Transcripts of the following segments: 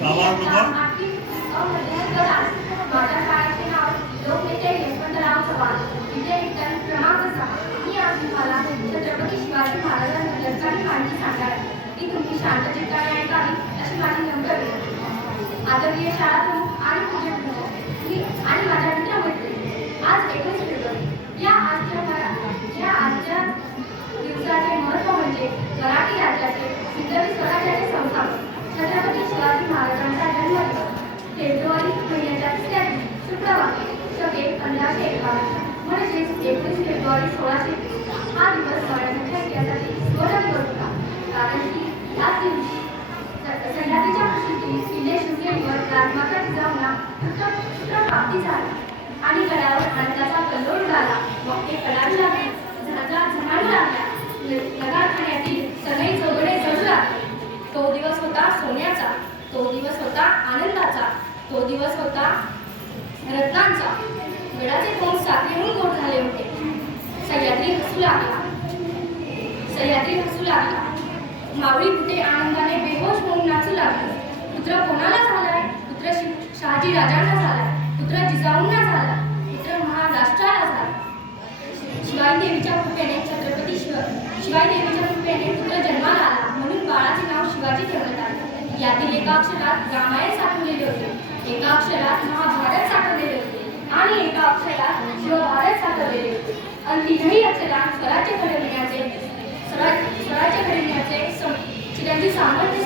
माझ्या नाव मी माहिती तुम्ही माझी आदरणीय शाळा प्रमुख आणि पूज्य मी आणि माझ्या मित्रमैत्रिणी आज एकोणीस फेब्रुवारी या आजच्या या आजच्या दिवसाचे महत्त्व म्हणजे मराठी राज्याचे हिंदवी स्वराज्याचे संस्थापक छत्रपती शिवाजी महाराजांचा जन्मदिवस फेब्रुवारी महिन्याच्या तिसऱ्या दिवशी शुक्रवार शके पंधराशे एकावन्न म्हणजेच एकोणीस फेब्रुवारी सोळाशे हा दिवस मराठ्यांच्या इतिहासातील सुवर्ण दिवस होता कारण की याच दिवशी सह्याद्रीच्या किल्ले राजमाता जिजाऊंना पुत्र प्राप्ती झाली आणि गडावर आनंदाचा कल्लोळ झाला मग ते कडावी लागले झणाडू लागल्या सगळे जोगडे जळू लागले तो दिवस होता सोन्याचा तो दिवस होता आनंदाचा तो दिवस होता रत्नांचा. गडाचे तोंड साखरेहून गोड झाले होते? सह्याद्री हसू लागला सह्याद्री हसू लागला मावळी कुठे आनंदाने बेहोश होऊन नाचू लागले. पुत्र कोणाला झालाय? पुत्र शि- शहाजी राजांना झालाय. पुत्र जिजाऊंना झाला पुत्र महाराष्ट्राला झाला शिवाई देवीच्या कृपेने छत्रपती शिव शिवाई देवीच्या कृपेने पुत्र जन्माला आला. म्हणून बाळाचे नाव शिवाजी ठेवण्यात आले. यातील एका अक्षरात रामायण साठवलेले होते. एका अक्षरात महाभारत साठवलेले होते आणि एका अक्षरात शिवभारत साठवलेले होते. आणि तीनही अक्षरात स्वराज्य घडविण्याचे स्वराज्य घडविण्याचे सं- चिरंजीव सामर्थ्य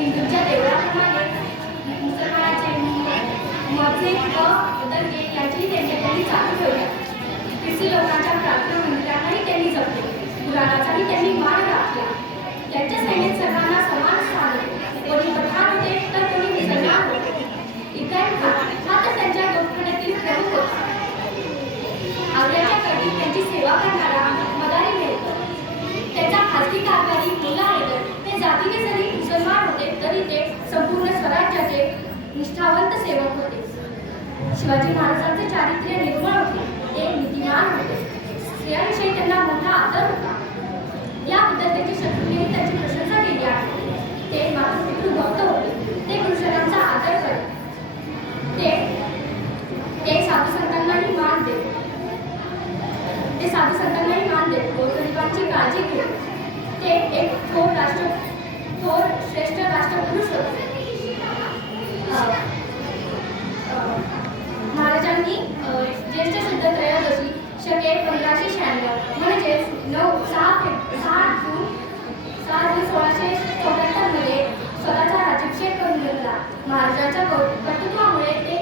हिंदूंच्या देवळाप्रमाणे मुसलमानाचे मस्जिद व त्यांनी चालू ठेवल्या ख्रिस्ती लोकांच्या प्रार्थना मंदिरांनाही त्यांनी जपले. पुराणाचाही त्यांनी निष्ठावंत सेवक होते. शिवाजी महाराजांचे चारित्र्य निर्मळ होते. ते नीतिमान होते. स्त्रियांविषयी त्यांना मोठा आदर होता. याबद्दल त्यांच्या शत्रूंनी त्यांची प्रशंसा केली आहे. ते मातृपितृ भक्त होते. ते गुरुजनांचा आदर करत. ते ते साधू संतांनाही मान देत. ते साधू संतांनाही मान देत. गोरगरिबांची काळजी घेत. ते एक थोर राष्ट्र थोर श्रेष्ठ बदलला महाराजांच्या कर्तृत्वामुळे ते